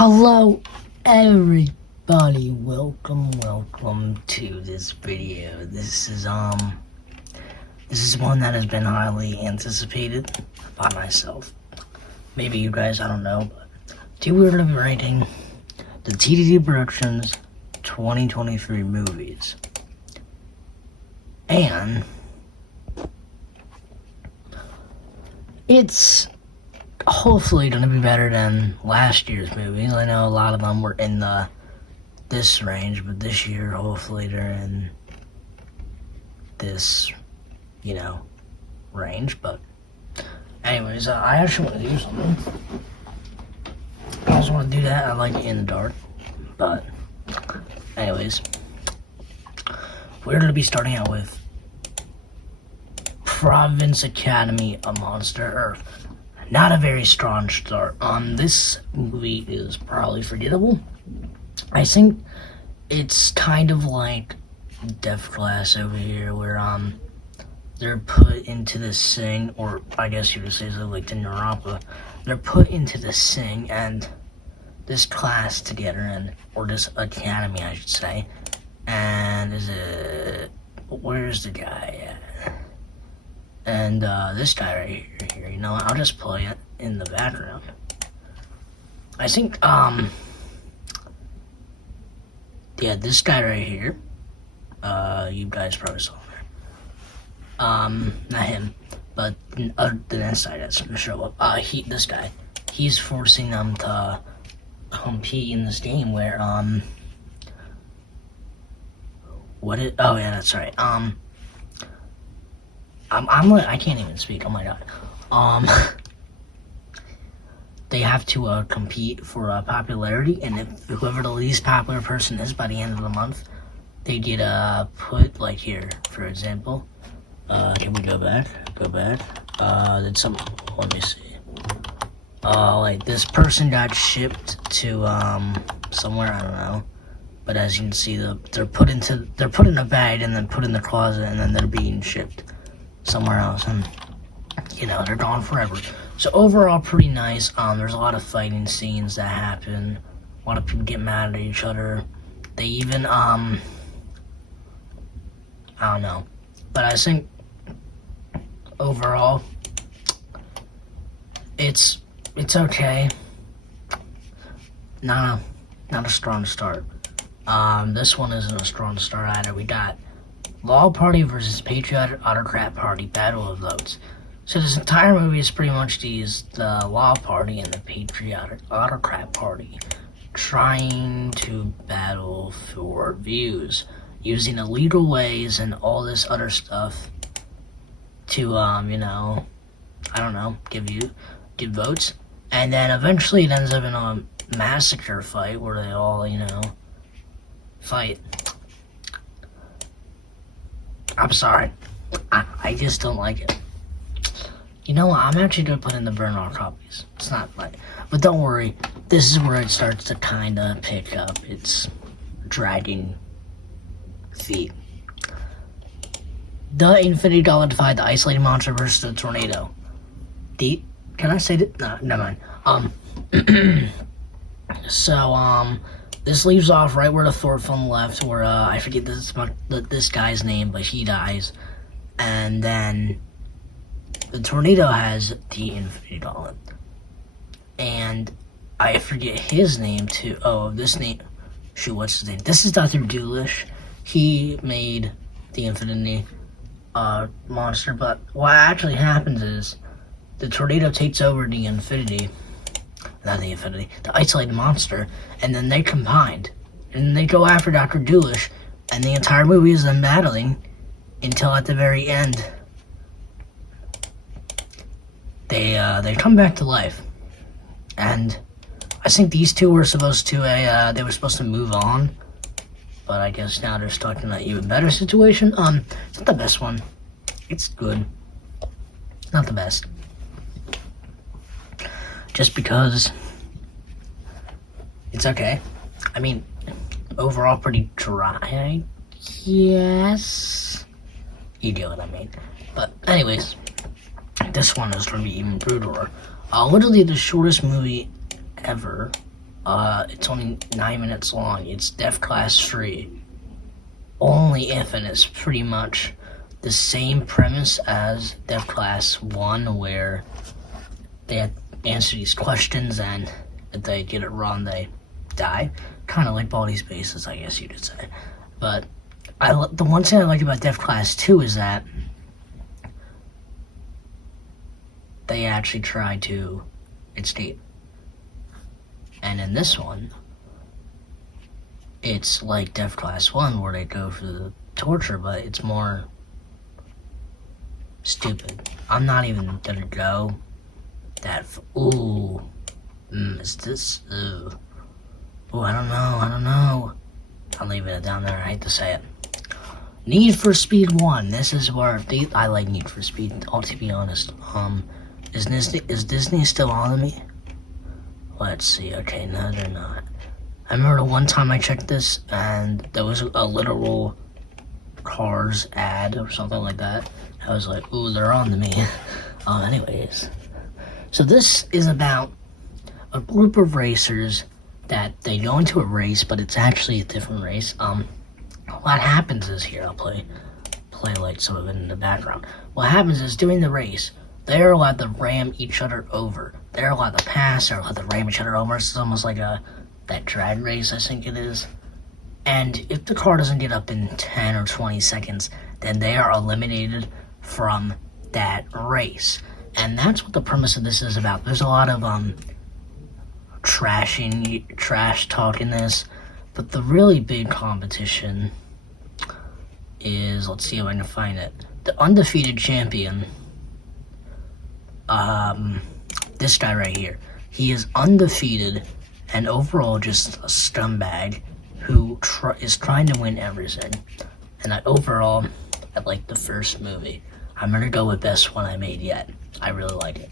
Hello everybody, welcome to this video. This is one that has been highly anticipated by myself. Maybe you guys, I don't know, but we're gonna be rating the TTT Productions 2023 movies. And it's hopefully gonna be better than last year's movies. I know a lot of them were in this range, but this year hopefully they're in this, range. But anyways, I actually want to do something. I also want to do that. I like it in the dark. But anyways, we're gonna be starting out with Province Academy, A Monster Earth. Not a very strong start. This movie is probably forgettable. I think it's kind of like Death Class over here, where they're put into this thing, or I guess you could say so, like the Narapa. They're put into this thing and this class together, or this academy, I should say. And where's the guy at? And this guy right here, I'll just play it in the background. I think, this guy right here, you guys probably saw him. Not him, but the next guy that's gonna show up. This guy, he's forcing them to compete in this game where, oh yeah, that's right. I can't even speak. Oh my god. They have to compete for popularity, and if whoever the least popular person is by the end of the month, they get put like here, for example. Can we go back? Let me see. Like this person got shipped to somewhere, I don't know. But as you can see, they're put in a bag and then put in the closet, and then they're being shipped somewhere else, and they're gone forever. So overall, pretty nice. There's a lot of fighting scenes that happen. A lot of people get mad at each other. They even I don't know, but I think overall it's okay. Not a strong start. This one isn't a strong start either. We got Law Party versus Patriotic Autocrat Party, Battle of Votes. So this entire movie is pretty much the Law Party and the Patriotic Autocrat Party trying to battle for views, using illegal ways and all this other stuff to, I don't know, give votes. And then eventually it ends up in a massacre fight where they all, fight. I'm sorry. I just don't like it. You know what? I'm actually going to put in the burn all copies. It's not like... But don't worry. This is where it starts to kind of pick up. It's dragging feet. The Infinity Gauntlet defied the isolated monster versus the tornado. Can I say that? No, never mind. So, this leaves off right where the Thor film left, where, I forget this guy's name, but he dies. And then the tornado has the Infinity Gauntlet. And I forget his name, too. Oh, this name. Shoot, what's his name? This is Dr. Doolish. He made the Infinity monster, but what actually happens is the tornado takes over the isolated monster, and then they combined, and they go after Dr. Doolish, and the entire movie is them battling until at the very end they come back to life. And I think these two were supposed to move on, but I guess now they're stuck in an even better situation. It's not the best one. It's good. Not the best. Just because it's okay. I mean, overall pretty dry, I guess. You get what I mean. But anyways, this one is going to be even brutaler. Literally the shortest movie ever. It's only 9 minutes long. It's Def Class 3. Only if, and it's pretty much the same premise as Def Class 1, where they have to answer these questions, and if they get it wrong, they die. Kind of like Baldi's Bases, I guess you could say. But the one thing I like about Def Class 2 is that they actually try to escape. And in this one, it's like Def Class 1 where they go for the torture, but it's more stupid. I'm not even gonna go that is this, I don't know. I'm leaving it down there, I hate to say it. Need for Speed 1, this is where, I like Need for Speed, to be honest. Is Disney still on me? Let's see, okay, no they're not. I remember the one time I checked this, and there was a literal Cars ad or something like that. I was like, ooh, they're on to me. Anyways. So this is about a group of racers that they go into a race, but it's actually a different race. What happens is, here, I'll play like some of it in the background. What happens is, during the race, they're allowed to ram each other over. They're allowed to pass, they're allowed to ram each other over. It's almost like that drag race, I think it is. And if the car doesn't get up in 10 or 20 seconds, then they are eliminated from that race. And that's what the premise of this is about. There's a lot of trash talk in this, but the really big competition is, let's see if I can find it, the undefeated champion, this guy right here. He is undefeated and overall just a scumbag who is trying to win everything. And I like the first movie. I'm gonna go with best one I made yet. I really like it.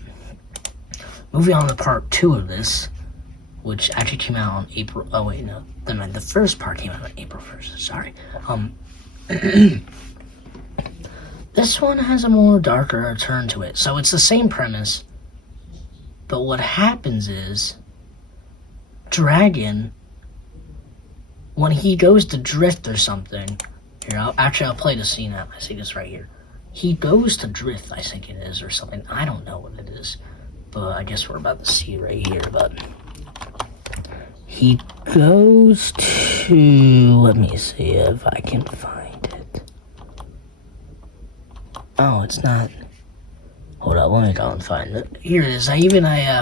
Moving on to part 2 of this, which actually came out on April, oh wait, no, the first part came out on April 1st, sorry. This one has a more darker turn to it. So it's the same premise, but what happens is, Dragon, when he goes to drift or something, here, I'll play the scene out. I see this right here. He goes to drift, I think it is, or something. I don't know what it is, but I guess we're about to see right here, but he goes to, let me see if I can find it. Oh, it's not. Hold up, let me go and find it. Here it is. I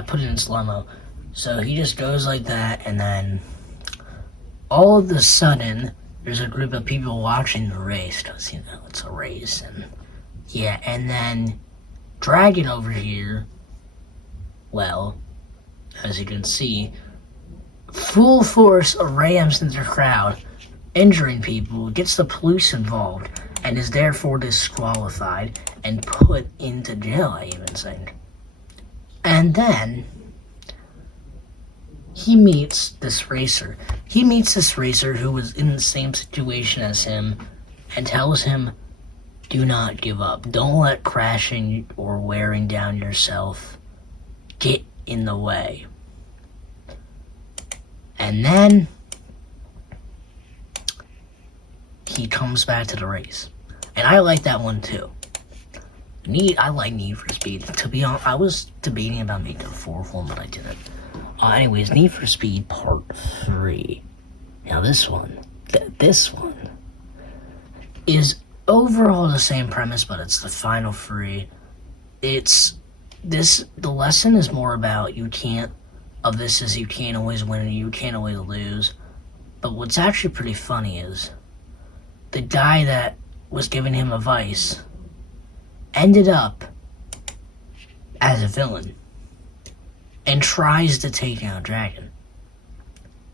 put it in slow-mo. So he just goes like that, and then all of a sudden, there's a group of people watching the race, because, it's a race, and yeah, and then Dragon over here, well, as you can see, full force rams into the crowd, injuring people, gets the police involved, and is therefore disqualified and put into jail, I even think. And then he meets this racer. He meets this racer who was in the same situation as him and tells him, do not give up. Don't let crashing or wearing down yourself get in the way. And then he comes back to the race. And I like that one too. I like Need for Speed. To be honest, I was debating about making a 4th one, but I didn't. Anyways, Need for Speed Part 3. Now this one is overall the same premise, but it's the final 3. The lesson is more about you can't always win and you can't always lose. But what's actually pretty funny is the guy that was giving him advice ended up as a villain and tries to take down Dragon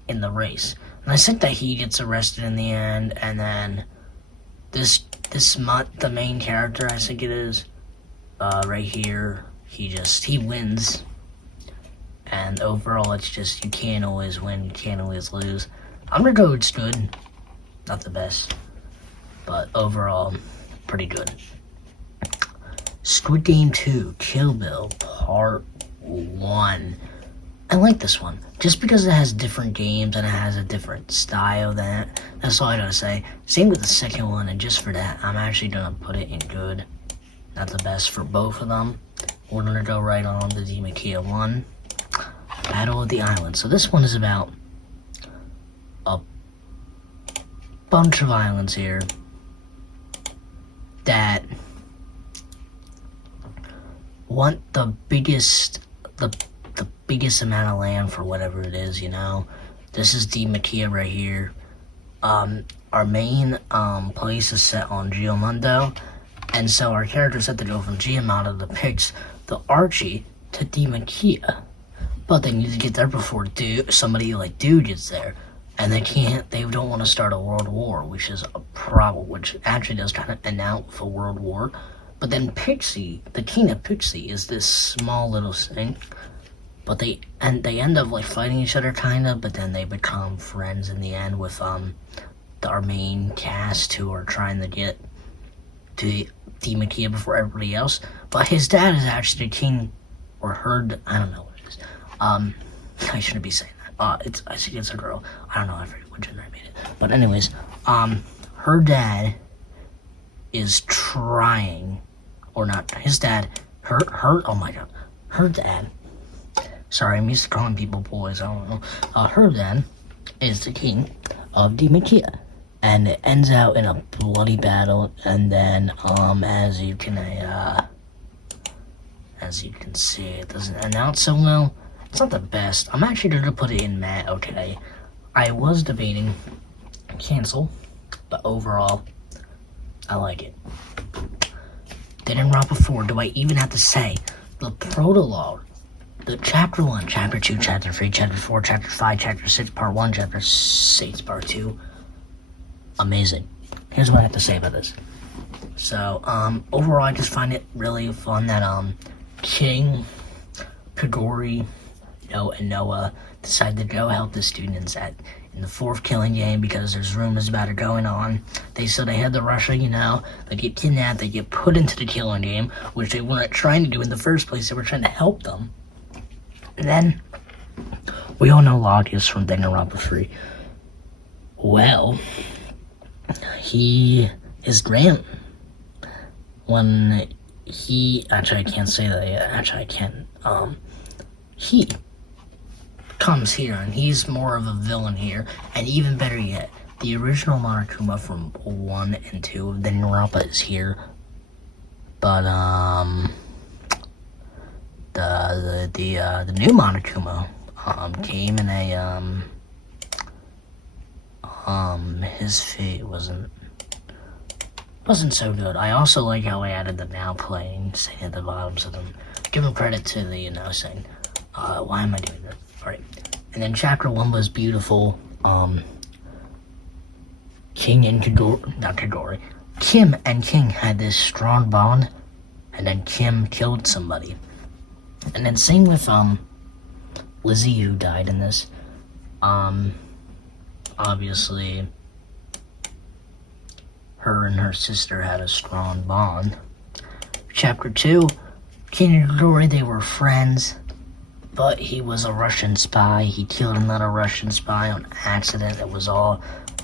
in the race. And I think that he gets arrested in the end, and then the main character, I think it is, right here, he wins. And overall, it's just, you can't always win, you can't always lose. I'm gonna go, it's good. Not the best, but overall, pretty good. Squid Game 2, Kill Bill, Part 1. I like this one. Just because it has different games and it has a different style that's all I gotta say. Same with the second one, and just for that, I'm actually gonna put it in good. Not the best for both of them. We're gonna go right on to the Makia 1. Battle of the Island. So this one is about a bunch of islands here that want the biggest amount of land for whatever it is, you know. This is the Makia right here. Our main place is set on Geomundo, and so our characters have to go from Geomundo to Pix the Archie to the Makia. But they need to get there before somebody like Dude gets there. And they don't want to start a world war, which is a problem, which actually does kind of end out with a world war. But then Pixie, the king of Pixie, is this small little thing. But they end up like fighting each other kind of, but then they become friends in the end with our main cast who are trying to get to the Makia before everybody else. But his dad is actually the king, or her, I don't know what it is. I shouldn't be saying that. I think it's a girl. I don't know, I forget what gender I made it. But anyways, her dad is trying, or not, his dad, oh my god, her dad, sorry, I'm used to calling people boys, I don't know. Her dad is the king of the Makia. And it ends out in a bloody battle, and then, as you can see, it doesn't end out so well. It's not the best. I'm actually going to put it in matte, okay? I was debating cancel, but overall, I like it. Didn't rock before. Do I even have to say the prologue, the chapter 1, chapter 2, chapter 3, chapter 4, chapter 5, chapter 6, part 1, chapter 6, part 2. Amazing. Here's what I have to say about this. So, overall, I just find it really fun that, King, Kagori, and Noah decided to go help the students in the 4th killing game because there's rumors about it going on. They head to Russia, you know, they get kidnapped, they get put into the killing game, which they weren't trying to do in the first place, they were trying to help them. And then, we all know Logius from Danganronpa 3. Well, he is Grant. Actually I can't say that yet, actually I can. He comes here, and he's more of a villain here, and even better yet, the original Monokuma from 1 and 2 of Danganronpa is here, but, the new Monokuma, came in his fate wasn't so good. I also like how I added the now playing saying at the bottom, so then give him credit to the, saying, why am I doing that? Alright. And then chapter 1 was beautiful. King and Kim and King had this strong bond, and then Kim killed somebody. And then same with, Lizzie, who died in this. Obviously, her and her sister had a strong bond. Chapter 2, King and Kagori, they were friends, but he was a Russian spy. He killed another Russian spy on accident. It was all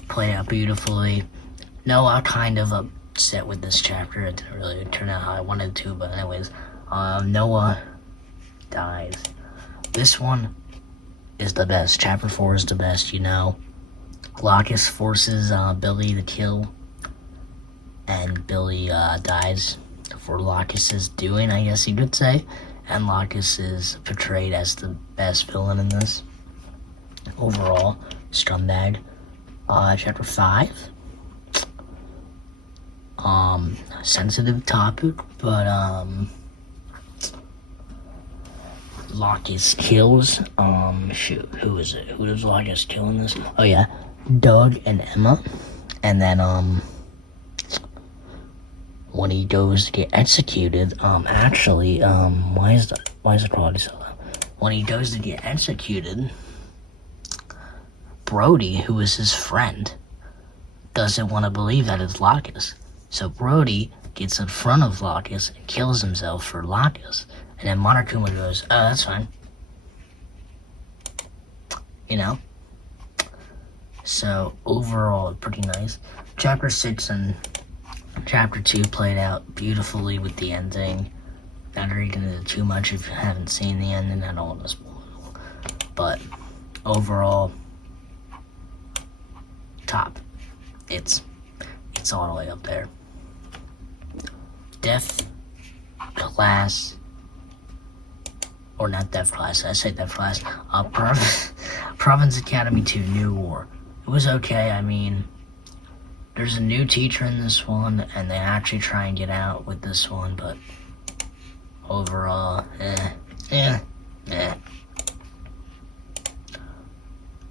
played out beautifully. Noah kind of upset with this chapter. It didn't really turn out how I wanted to, but anyways, Noah dies. This one is the best. Chapter 4 is the best, you know. Locus forces Billy to kill, and Billy dies for Locus's doing, I guess you could say. And Locus is portrayed as the best villain in this. Overall, scumbag. Chapter 5. Sensitive topic, but Locus kills, shoot, who is it? Who does Locus kill in this? Oh yeah, Doug and Emma. And then, when he goes to get executed, actually, why is the quality so low? When he goes to get executed, Brody, who is his friend, doesn't want to believe that it's Locus. So Brody gets in front of Locus and kills himself for Locus. And then Monokuma goes, oh, that's fine. you know? So, overall, pretty nice. Chapter 6 and Chapter 2 played out beautifully with the ending. Not really gonna do too much if you haven't seen the ending, I don't want to spoil it. But, overall, top. It's all the way up there. Death Class, or not Death Class, I say Death Class, Province Academy 2 New War. It was okay. I mean, there's a new teacher in this one, and they actually try and get out with this one, but overall,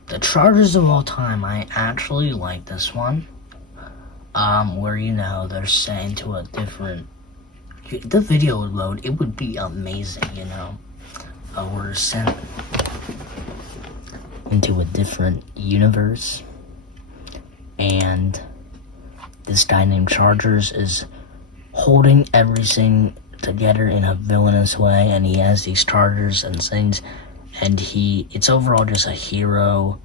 The Chargers of All Time, I actually like this one. Where, you know, they're sent into a different, the video would load, it would be amazing, you know. We're sent into a different universe, and this guy named Chargers is holding everything together in a villainous way, and he has these chargers and things, and it's overall just a hero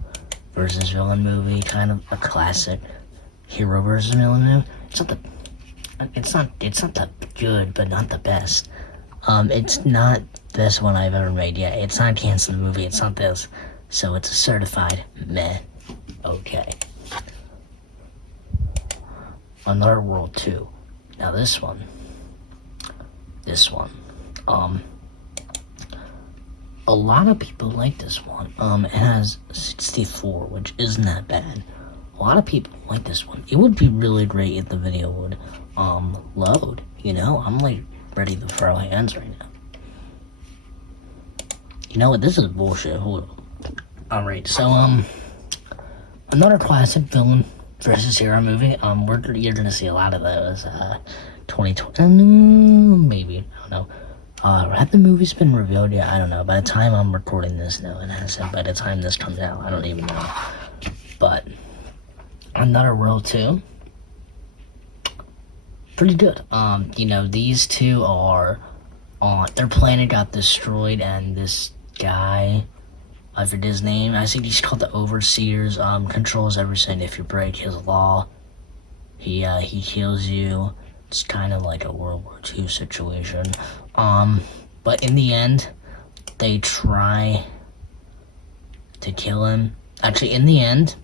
versus villain movie, kind of a classic hero versus villain movie. It's not that good, but not the best. It's not the best one I've ever made yet. It's not Cancer the movie, it's not this. So it's a certified meh. Okay. Another World 2. Now this one. A lot of people like this one. It has 64, which isn't that bad. A lot of people like this one. It would be really great if the video would load, you know? I'm like ready to throw hands right now. You know what? This is bullshit. Hold on. Alright, so another classic villain versus hero movie. You're gonna see a lot of those. 2020, maybe, I don't know. Have the movies been revealed yet? I don't know. By the time I'm recording this, no, it hasn't. By the time this comes out, I don't even know. But Another World 2, pretty good. You know, these two are their planet got destroyed, and this guy, I forget his name, I think he's called the Overseers, controls everything. If you break his law, he kills you. It's kind of like a World War II situation. But in the end, they try to kill him. Actually, in the end,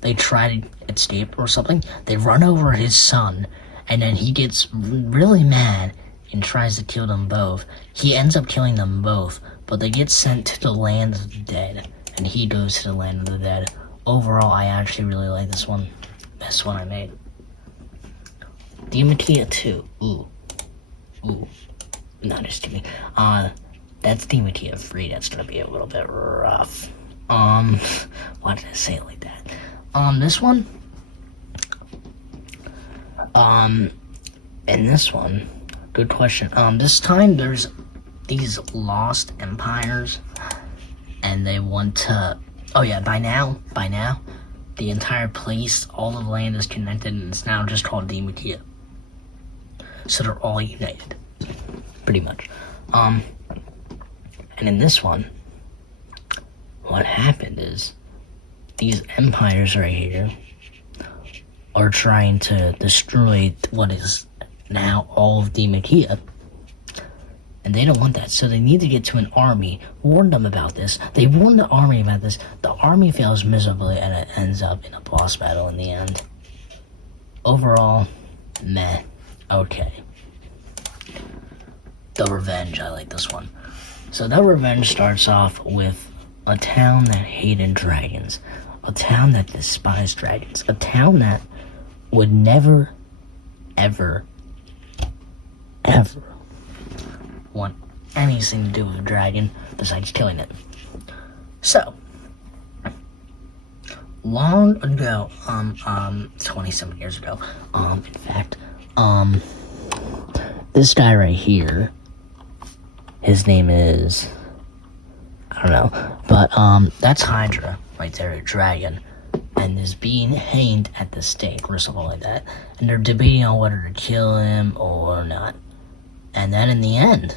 they try to escape or something. They run over his son, and then he gets really mad and tries to kill them both. He ends up killing them both, but they get sent to the land of the dead, and he goes to the land of the dead. Overall, I actually really like this one. Best one I made. Demakia 2. Ooh. No, just kidding. That's Demakia 3. That's gonna be a little bit rough. Why did I say it like that? This one. And this one. Good question. This time there's these lost empires, and they want to. Oh yeah, by now, the entire place, all of the land is connected, and it's now just called Demakia. So they're all united, pretty much. And in this one, what happened is these empires right here are trying to destroy what is now all of Demakia, and they don't want that, so they need to get to an army. Warn them about this. They warn the army about this. The army fails miserably, and it ends up in a boss battle in the end. Overall, meh. Okay. The Revenge, I like this one. So The Revenge starts off with a town that hated dragons. A town that despised dragons. A town that would never, ever want anything to do with a dragon besides killing it. So, long ago, 27 years ago, in fact, this guy right here, his name is, I don't know, but, that's Hydra, right there, a dragon, and is being hanged at the stake, or something like that, and they're debating on whether to kill him or not. And then in the end,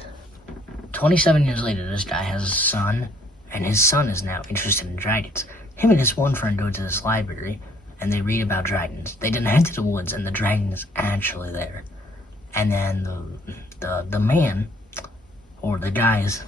27 years later, this guy has a son, and his son is now interested in dragons. Him and his one friend go to this library, and they read about dragons. They then head to the woods, and the dragon is actually there. And then the man, or the guys,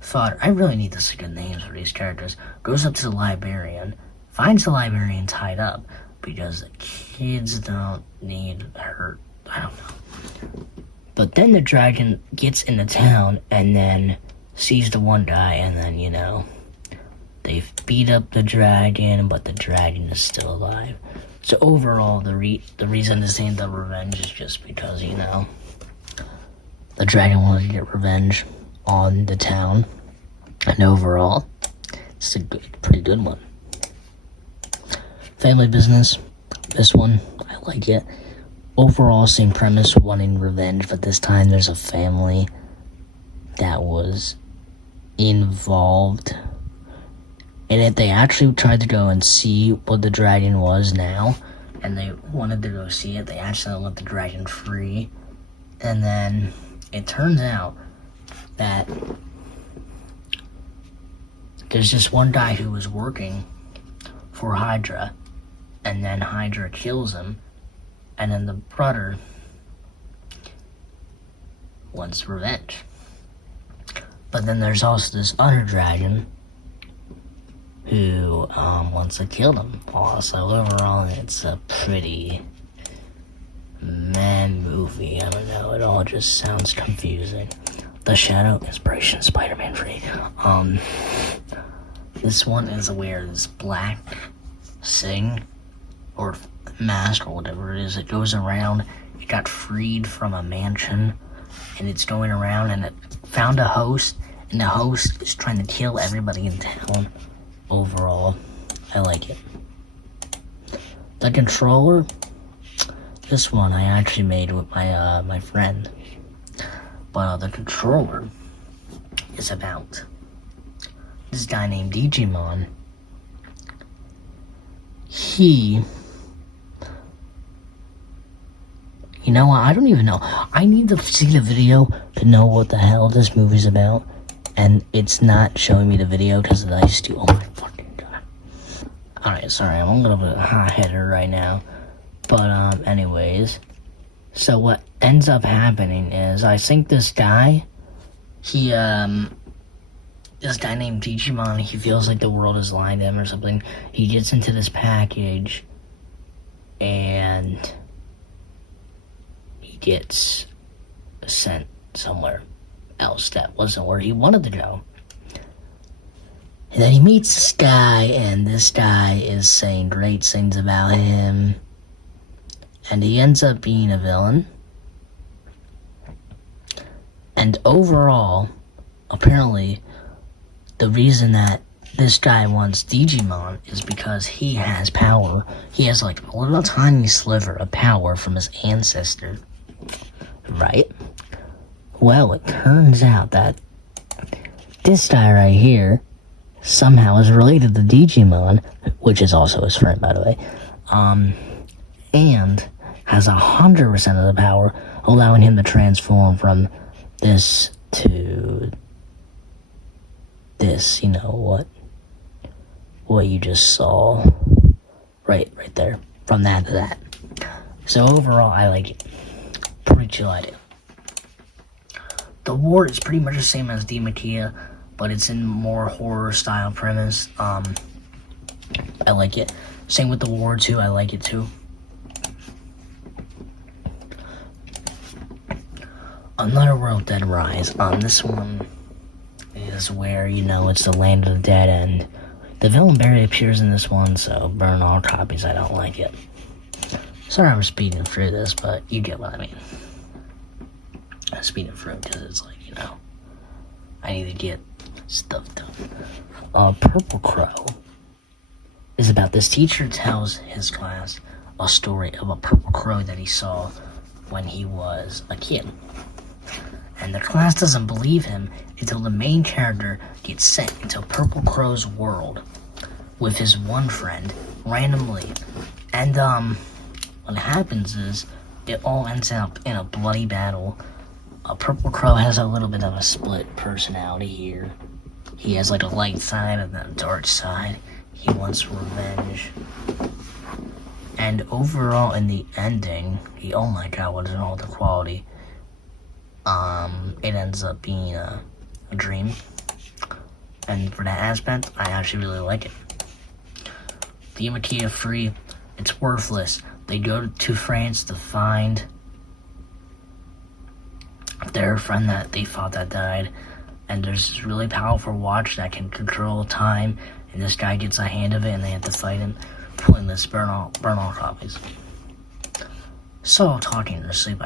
thought, I really need to see good names for these characters. Goes up to the librarian, finds the librarian tied up, because the kids don't need hurt. I don't know. But then the dragon gets into town and then sees the one guy, and then, they beat up the dragon, but the dragon is still alive. So overall, the reason this ain't the revenge is just because, the dragon wanted to get revenge on the town. And overall, it's a pretty good one. Family business. This one, I like it. Overall, same premise, wanting revenge, but this time there's a family that was involved. And if they actually tried to go and see what the dragon was now, and they wanted to go see it, they actually let the dragon free. And then it turns out that there's this one guy who was working for Hydra, and then Hydra kills him, and then the brother wants revenge. But then there's also this other dragon who wants to kill them. Also, overall, it's a pretty movie. I don't know, it all just sounds confusing. The Shadow Inspiration Spider-Man 3. This one is where this black thing, or mask, or whatever it is, it goes around. It got freed from a mansion, and it's going around, and it found a host, and the host is trying to kill everybody in town. Overall, I like it. The controller, this one I actually made with my friend. But the controller is about this guy named Digimon. You know what, I don't even know. I need to see the video to know what the hell this movie's about. And it's not showing me the video because I used to. Oh my fucking god. Alright, sorry, I'm a little bit hot-headed right now. But, anyways. So what ends up happening is, I think this guy, this guy named Digimon, he feels like the world is lying to him or something. He gets into this package, and he gets sent somewhere else that wasn't where he wanted to go. And then he meets this guy, and this guy is saying great things about him. And he ends up being a villain. And overall, apparently, the reason that this guy wants Digimon is because he has power. He has like a little tiny sliver of power from his ancestor. Right? Well, it turns out that this guy right here somehow is related to Digimon, which is also his friend, by the way, and has 100% of the power, allowing him to transform from this to this, what you just saw, right there, from that to that. So overall, I like it. Pretty chill idea. The war is pretty much the same as Demakia, but it's in more horror style premise. I like it. Same with the war too, I like it too. Another World Dead Rise. This one is where, it's the land of the dead, and the villain barely appears in this one, so burn all copies, I don't like it. Sorry I'm speeding through this, but you get what I mean. I'm speeding through because it's like, I need to get stuff done. Purple Crow is about this teacher tells his class a story of a purple crow that he saw when he was a kid. And the class doesn't believe him until the main character gets sent into Purple Crow's world with his one friend, randomly. And, what happens is, it all ends up in a bloody battle. Purple Crow has a little bit of a split personality here. he has like a light side and a dark side. He wants revenge. And overall, in the ending, oh my god, what is all the quality? It ends up being a dream. And for that aspect, I actually really like it. The Imitia Free, it's worthless. They go to France to find their friend that they thought that died. And there's this really powerful watch that can control time. And this guy gets a hand of it and they have to fight him, pulling this burn all copies. So, talking in their sleep,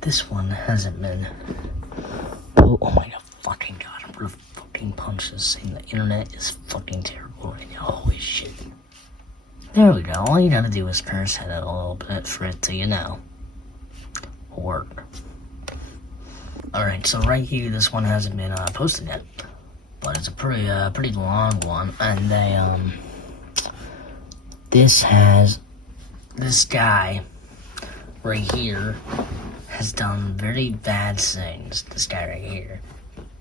this one hasn't been... Oh my god, fucking god, I'm gonna fucking punch this thing. The internet is fucking terrible right now, holy shit. There we go, all you gotta do is curse at it a little bit for it to, work. Alright, so right here, this one hasn't been posted yet. But it's a pretty long one, and this guy right here has done very bad things, this guy right here.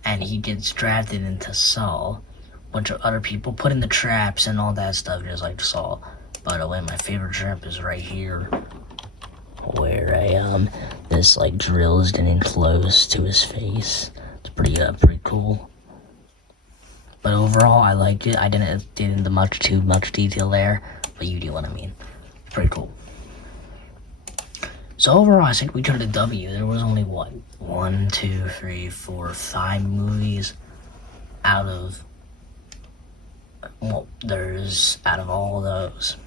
And he gets drafted into Saul. A bunch of other people put in the traps and all that stuff, just like Saul. By the way, my favorite trap is right here, where this like drill is getting close to his face. It's pretty cool. But overall, I liked it. I didn't get into too much detail there, but you do what I mean. Pretty cool. So overall, I think we got a W. There was only, what, 1, 2, 3, 4, 5 movies out of, well, out of all those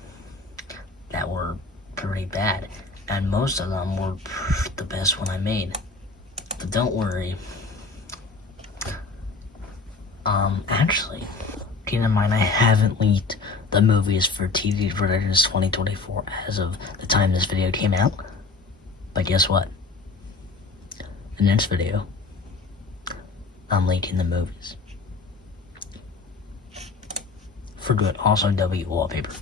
that were pretty bad. And most of them were the best one I made. But don't worry. Actually, keep in mind I haven't leaked the movies for TTT Productions 2024 as of the time this video came out. But guess what? The next video, I'm leaking the movies. For good. Also, W wallpaper.